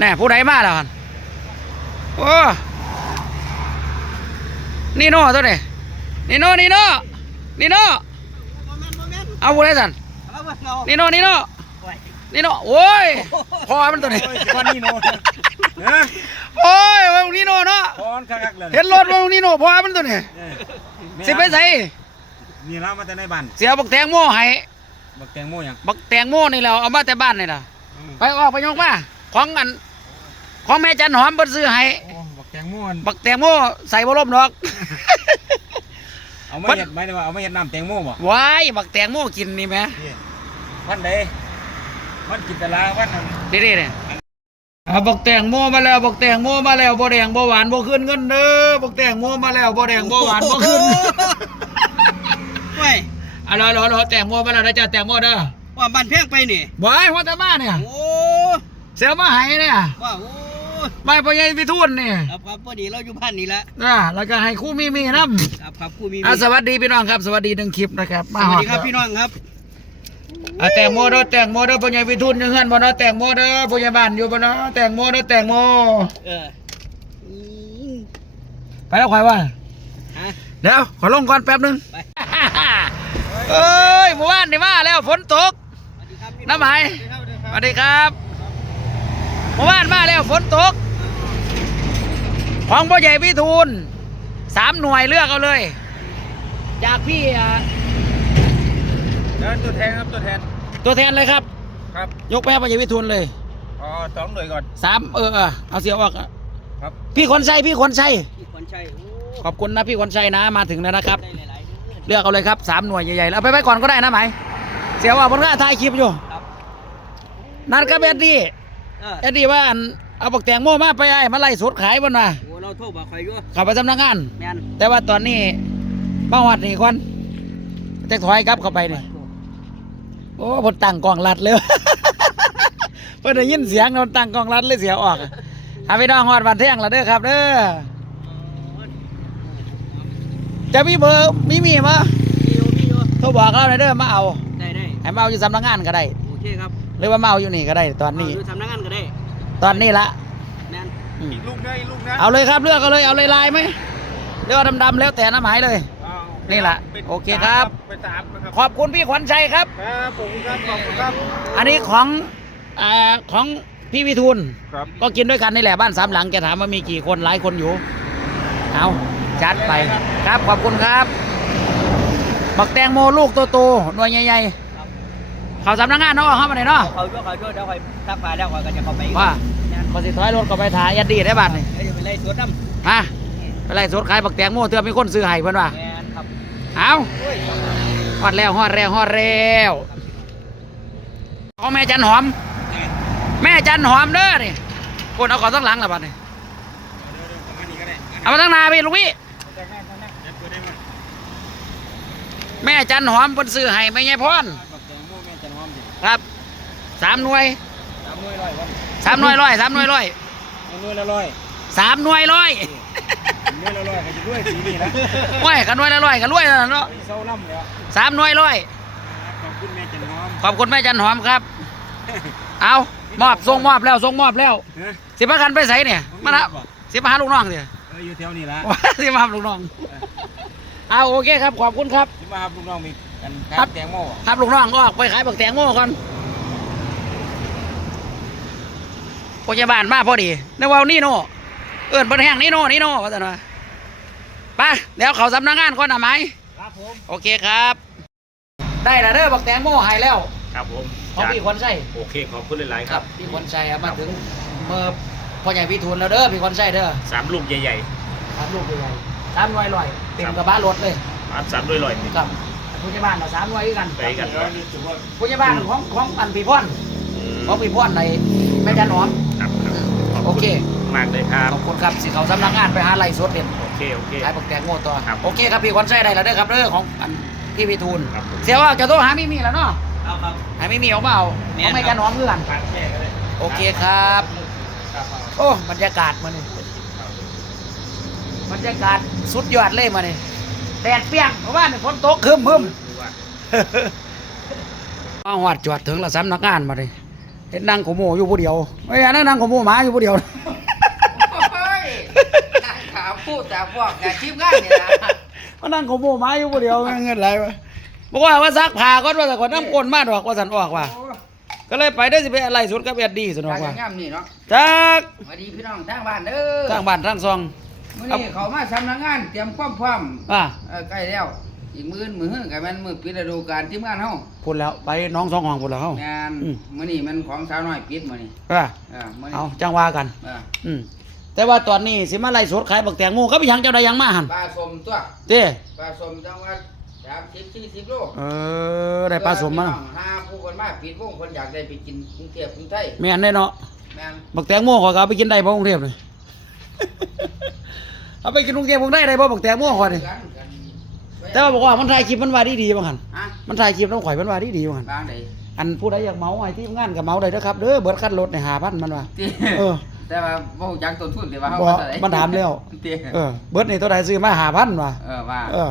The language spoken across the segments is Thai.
แน่ผู้ใดมาแล้วหั่นโอ้นี่โน่ตัวนี้นี่โน่นี่โน่นี่โน่โมเมนต์โมเมนต์เอาผู้ใดสั่นเอาเบิ่งเอานี่โน่นี่โน่ไว้นี่โน่โอ้ยพอมันตัวนี้วันนี้โน่ฮะโอ้ยว่านี่โน่เนาะพอนคักๆเลยเห็นรถว่านี่โน่พอมันตัวนี้เออสิไปใส่นี่เรามาแต่ในบ้านเสียบักแตงโมให้บักแตงโมหยังบักแตงโมนี่แหล้วเอามาแต่บ้านนี่ล่ะไปออกไปยกมาของอัน ของแม่จันหอมเพิ่นซื้อให้โอ้บักแตงโมอันบักแตงโมใส่บ่ล่มดอก เอามาเห็ดไหมายถึงว่าเอามาเห็ดน้ำแตงโมบ่ว้ายบักแตงโมกินนี่แหมนี่วันใดวันกินแต่ละวันนั้นนี่นี่เนี่ยเอาบักแตงโมมาแล้วบักแตงโมมาแล้วบ่แดงบ่หวานบ่ขึ้นเงินเด้อบักแตงโมมาแล้วบ่แดงบ่หวานบ่ขึ้นไว้อะรอรอรอแตงโมมาแล้วนะจ๊ะแตงโมเด้อว่าบ้านแพงไปนี่ว้ายหัวตะมาเนี่ยโอ้เสียมาให้เนี่ย ว่าโอ้ ไม่พ่อใหญ่พิทูลเนี่ยครับครับพอดีเราอยู่บ้านนี่ละนะแล้วก็ให้คู่มีมีน้ำครับครับผู้มีอะสวัสดีพี่น้องครับ สวัสดีหนึ่งคลิปนะครับสมาวัหสอดดีครับพี่น้องครับอะแตงโมเด้อแตงโมเด้อพ่อใหญ่พิทูลยังเฮือนบ่เนาะแตงโมเด้อพ่อใหญ่บ้านอยู่บ่เนาะแตงโมเด้อแตงโมเอออืมไปแล้วข่อยว่าฮะเดี๋ยวขอลงก่อนแป๊บหนึงไปเอ้ยเมื่อวานนี่มาแล้วฝนตกสวัสดีครับพี่น้ำไหมสวัสดีครับสวัสดีครับ เมื่อวานมาแล้วฝนตก ของพ่อใหญ่พิทูลสามหน่วยเลือกเอาเลย จากพี่อะเดินตัวแทนครับตัวแทนตัวแทนเลยครับ ครับยกไปให้พ่อใหญ่พิทูลเลยอ๋อสองหน่วยก่อน สามเออเออเอาเสียออกอะครับ พี่คนใช้พี่คนใช้พี่ขวัญชัยโอ้ขอบคุณนะพี่คนใช้นะมาถึงแล้วนะครับ ได้หลายๆเด้อเลือกเอาเลยครับสามหน่วยใหญ่ๆแล้วเอาไปไว้ก่อนก็ได้นะไหม เสียว่าบนก็ถ่ายคลิปอยู่ครับ นัดกับเอ็ดดี้ เออ เอ็ดดี้ว่าอันเอาบักแตงโมมาไปไอ้มาไล่สดขายบนน่ะโอ้เราโทรบอกใครอยู่เข้าไปสำนักงาน แมนแต่ว่าตอนนี้มาหอดนี่ก่อนจะถอยกลับเข้าไปนี่โอ้เพนตั้งกล้องรัดเลย เพิ่นได้ยินเสียงเพนตั้งกล้องรัดเลยเสียออกหาพี่น้องหอดวันเที่ยงแล้วเด้อครับเด้อจะมีเบอร์มีมีมามีอยู่มีอยู่โทรบอกเราหน่อยเด้อมาเอาได้ได้ให้มาเอาอยู่สำนักงานก็ได้ โอเคครับหรือว่ามาเอาอยู่นี่ก็ได้ตอนนี้เาอยู่สำนักงานก็ได้ ตอนนี้ละแมนอืมอีกลูกนะอีกลูกนะเอาเลยครับเลือกเอาเลยเอาเลยลายไหมเลือกดำๆแล้วแต่น้ำหมายเลย เอานี่แหละเป็นโอเคครับ เป็นสามนะครับขอบคุณพี่ขวัญชัยครับ ครับผมครับขอบคุณครับอันนี้ของอ่าของพี่วิทูลครับก็กินด้วยกันนี่แหละบ้านสามหลังแกถามว่ามีกี่คนหลายคนอยู่เอาจัดไปครับขอบคุณครับบักแตงโมลูกโตๆหน่วยใหญ่ๆ เขาสำนักงานเนาะเข้ามาไหนเนาะเขาช่วยเขาช่วยเดี๋ยวคอยทักมาแล้วคอยก็จะเข้าไปว่าแมนพอสิถอยรถก็ไปถ่ายยัดดีได้บ้านนี่เดี๋ยวจะไปไล่สวนน้ำฮะไปไล่สดขายบักแตงโมเตือมีคนซื้อให้เพิ่นว่าแมนครับเอาโอ้ยฮอดแล้วฮอดแล้วฮอดแล้วของแม่จันหอม แม่จันหอมเด้อนี่คนเอาเขอตั้งหลังละบัดนี่เดี๋ยวเดี๋ยวประมาณนี้ก็ได้เอามาตั้งหนาพี่ลูกพี่จากนั้นจากนั้นเดี๋ยวเปิดได้มั้ยแม่จันหอมเพิ่นซื้อให้แม่ยายพรบักแตงโมแม่จันหอมดิ ครับสามหน่วยสามหน่วยร้อยวันสามหน่วยร้อยสามหน่วยร้อยเอาหน่วยละร้อยสามหน่วยร้อยหน่วยละร้อยก็จะด้วยสีนี่นะโอ้ยกันหน่วยละร้อยกันรวยแล้วเนาะเศร้าล่ำเลยอะสามหน่วยร้อยขอบคุณแม่จันหอมขอบคุณแม่จันหอมครับ เอามอบส่งมอบแล้วส่งมอบแล้วเฮ้ยสิพากันไปใส่เนี่ยมาละสิพาหาลูกน้องสิเอออยู่แถวนี้ละสิมาหาลูกน้องเอาโอเคครับขอบคุณครับที่มาครับลูกน้องมี กันครัครับบแตงโมครับลูกน้องก็ออกไปขายบักแตงโมก่อนพยาบาลมาพอดีนึกว่านี่โน่เอิ้นบนแห้งนี่โน่นี่โน่ว่าแต่ว่าไปเดี๋ยวเขาสำนักงานก่อนนะไหมครับผมโอเคครับ ได้แล้วเด้อบักแตงโมใหายแล้ว ครับผมของพี่คนใส่โอเคขอบคุณหลายๆครับพี่คนใส่ครับมาถึงเมื่อพ่อใหญ่พี่ทุนแล้วเด้อพี่คนใส่เด้อสามลูกใหญ่สามลูกใหญ่ๆสามหน่วยลอยเต็มกระบะรถเลยๆครับสามด้วยร้อยครับ ผู้ใหญ่บ้านเราสามหน่วยด้วยกันไปกันผู้ใหญ่บ้านของของอันพี่พ่อนของพี่พ่อนในแม่จันหอมครับครับโอเคมากเลยครับขอบคุณครับสิเขาสำนักงานไปหาไล่สดเด่นโอเคโอเคขายบักแตงโมต่อครับโอเคครับพี่คนใส่ได้แล้วเด้อครับเด้อของอันพี่พี่ทูลครับผมเสียว่าจะโทรหามิมีแล้วเนาะเอาครับหามิมีเอาเปล่าแม่ขอนงครับแม่จันหอมเพื่อนผ่านแค่ก็ได้โอเคครับครับโอ้บรรยากาศมานี่บรรยากาศสุดยอดเลยมานี่ แดดเปรี้ยงเพราะว่านี่ฝนตกครึมพึมมาหอดจอดถึงและสำนักงานมาเลยเห็นนางขโมยอยู่ผู้เดียวไอ้ยอันนั้นนางขโมยหมาอยู่ผู้เดียวโอ้ยนั่งถามพูดแต่พวกแต่ทีมงานเนี่ยนะมานั่งขโมยหมาอยู่ผู้เดียวเงินไหลวะบอกว่าว่าซักผ้าก่อนว่าแต่ก่อนน้ำกลนมาดอกว่าสันออกว่ะก็เลยไปได้สิไปอะไรสุดกับแอดดี้สนโอ้อกยว่างามนี่เนาะจักสวัสดีพี่น้องทางบ้านเด้อทางบ้านทางซอง มื้อนี้เขามาสำนักงานเตรียมความพร้อมอะเออใกล้แล้วอีกมื้อมื้อหึ่งก็แม่นมื้อปิดฤดูกาลทีมงานเฮาพูดแล้วไปน้องสองห้องพูดแล้วเฮา แม่นอืม มื้อนี้มันของสาวน้อยปิดมื้อนี้อะเออมื้อนี้เอาจังว่ากัน เอออืมแต่ว่าตอนนี้สิมาไล่สดขายบักแตงโมก็ไปยังเจ้าใดยังมาหันปลาสมตัวเต้ปลาสมจังหวัด30 40โลเออได้ปลาสมมาเพื่อพี่น้องหาผู้คนมาปิดวงคนอยากได้ไปกินกรุงเทพกรุงไทยแม่นได้เนาะแม่นบักแตงโมขอยก็เอาไปกินได้บ่กรุงเทพเลย เอาไปกินกรุงเทพคงได้ได้บ่บักแตงโมขอยนี่กันกันแต่ว่าบอกว่ามันถ่ายคลิปมันว่าดีดีๆบ่หันฮะมันถ่ายคลิปน้องข่อยมันว่าดีดีๆบ่หันบางใดอันผู้ใดอยากเหมาไอ้ที่งานก็เหมาได้เด้อครับเด้อเบิดคันรถใน5,000มันว่าที่เออ แต่ว่าบ่ฮู้จักต้นทุนแต่ว่าเฮาบ่ว่าเท่าไหร่มันถามแล้ว ที่เออเบิดนี่ตัวใดซื้อมา5,000ว่ะเออว่าเออ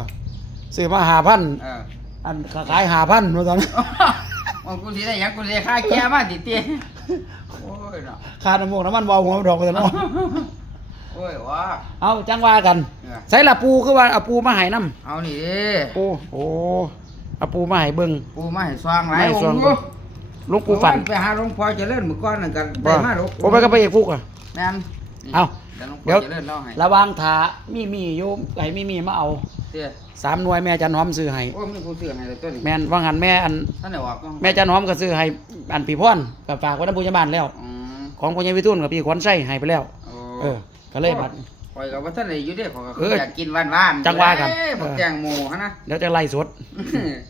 ซื้อมา5,000เอออันขาย5,000ว่าซั่นว่ากูสิได้หยังกูสิได้ค่าแก่มาติเตี้ยโอ้ยเนาะ ค่าน้ำมูกน้ำมันบ่เอาหัวดอกว่าซั่นเนาะโอ้ยว้าเอาจังว่ากันเออใส่ละปูคือว่าเอาปูมาให้นํเอานี่เด้ปูโอ้เอาปูมาให้เบิ่งปูมาให้ซองหลายไม่ให้ซองโอ้โหหลุงปูฝันไปหาหลวงพ่อเจริญมื้อก่อนนั่นก็ได้บ่มาหลวงผมไปกับพระเอกฟุกอะแม่นนี่เอาเดี๋ยวหลวงเดี๋ยวพ่อเจริญเล่าให้ระหวังถามีมีอยู่ไอ้มีมีมาเอาเตี้ยสามหน่วยแม่จันหอมซื้อให้โอ้มีผู้ซื้อให้แล้วตัวนี้แม่นว่างหันแม่อันท่านได้ออกก็แม่จันหอมก็ซื้อให้อันปีพรกับฝากไว้ในบุญบาลแล้วอืมของพ่อใหญ่วิทูลกับพี่ขวัญชัยให้ไปแล้วโอ้เออ ก็เลยบัดข่อยก็ว่าท่านได้อยู่เด้ข่อยก็เอออยากกินหวานๆจังว่ากัน เอ้ยบักเออแตงโมฮะนะ เดี๋ยวจะไล่สด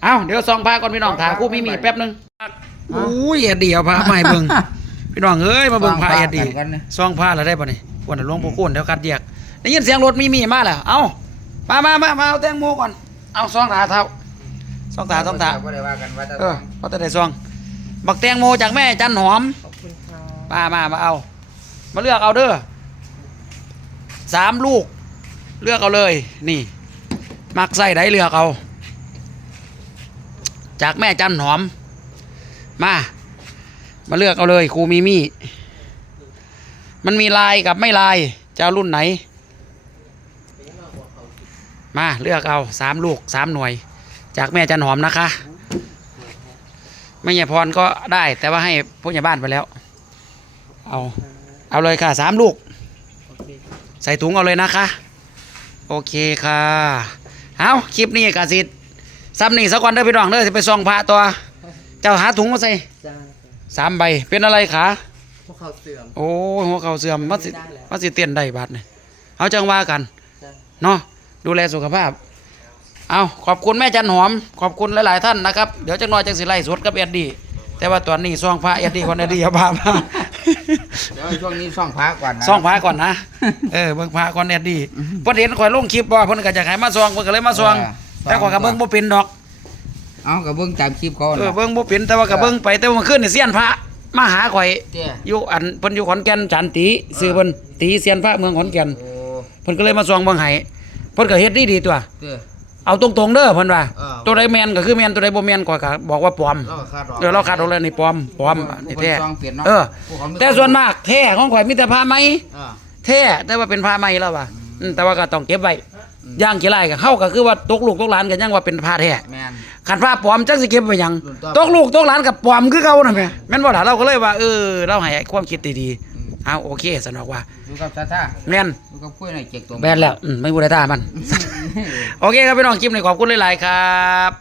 เอ้าเดี๋ยวซองพาก่อนพี่น้องถาคู่มีมีแป๊บหนึงอุ้ยเอ็ดดีเอาพามาให้เบิ่งพี่น้องเอ้ยมาเบิ่งพาเอ็ดดีซองพากันก่อนนะ ซองพาแล้วได้ป่ะนี่วันน่ะหลวงปู่คูณเดี๋ยวคัดแยกได้ยินเสียงรถมีมีมาแล้วเอ้ามามามามาเอาแตงโมก่อนเอาซองถาเท่าซองถาซองถาบ่ได้ว่ากันว่าจะเออพอจะได้ซองบักแตงโมจากแม่จันหอมมามามาเอา มาเลือกเอาเด้อ สามลูก เลือกเอาเลย นี่มักใส่ไดเลือกเอา จากแม่จันหอม มา มาเลือกเอาเลยครูมีมี่มันมีลายกับไม่ลายจะเอารุ่นไหน มาเลือกเอาสามลูกสามหน่วย จากแม่จันหอมนะคะไม่ใช่พรก็ได้ แต่ว่าให้ผู้ใหญ่บ้านไปแล้ว เอา เอาเลยค่ะสามลูก ใส่ถุงเอาเลยนะคะ โอเคค่ะเอาคลิปนี้กสิซ้ำนี่สักวันเด้อพี่น้องเด้อจะไปซองพระตัว เจ้าหาถุงมาใส่สามใบเป็นอะไรคะพวกเขาเสื่อม โอ้ยหัวเข่าเสื่อมมาสิได้แล้วมาสิเตียนได้บาทเนี่ยเอาจังว่ากันเนาะดูแลสุขภาพ เอาขอบคุณแม่จันหอม ขอบคุณหลาย ๆ ท่านนะครับ เดี๋ยวจังน้อยจังสิไล่สดกับเอ็ดดี้แต่ว่าตอนนี้ซองพระเอ็ดดี้คนเอ็ดดี้เอาพามา เดี๋ยวช่วงนี้ซ่องพระก่อนนะซองพระก่อนนะ เออเบิ่งพระก่อนเอ็ดดี้เพิ่นเห็นข่อยลงคลิปว่าเพิ่นก็จะให้มาซองเพิ่นก็เลยมาซอง แต่ข่อยก็เบิ่งบ่เป็นดอก เอากับเบิ้งตามคลิปเขาเออน่ะเบิ่งบ่เป็นแต่ว่าก็เบิ่งไปแต่ว่าเมื่อคืนนี่เซียนพระมาหาข่อยเตี้ยอยู่อันเพิ่นอยู่ขอนแก่นจันตีซื้อเพิ่นตีเซียนพระเมืองขอนแก่นโอ้เพิ่นก็เลยมาซองเบิ่งให้เพิ่นก็เฮ็ดดีดีๆตัว เตี้ยเอาตรงๆเด้อเพิ่นว่า เออ ตัวใดแม่นก็คือแม่นตัวใดบ่แม่นก็ก็บอกว่าปลอม เราคาดหวังเออเราคาดเอาเลยนี่ปลอมปลอมนี่แท้ซองเปลี่ยนเนาะเออพวกเขาไม่ แต่ส่วนมากแท้ของข่อยมีแต่ผ้าไหม เออ แท้แต่ว่าเป็นผ้าไหมแล้วว่ะอืมแต่ว่าก็ต้องเก็บไว้อืมย่างกี่ไรก็เฮาก็คือว่าตกลูกตกหลานกันยังว่าเป็นผ้าแท้แมน คันผ้าปลอมจักสิเก็บไว้หยังรุ่นต่อไป ตกลูกตกหลานกับปลอมคือเก่านั่นแหมแม่นบ่ล่ะเราก็เลยว่าเออเราให้ความคิดดีอืมๆ เอาโอเคสนอกว่าอยู่กับซาท่าแม่นอยู่กับกล้วยในเจ็กตัวแม่นแล้วอืมไม่บ่ได้ท่ามัน โอเคครับพี่น้องคลิปนี้ขอบคุณหลายๆครับ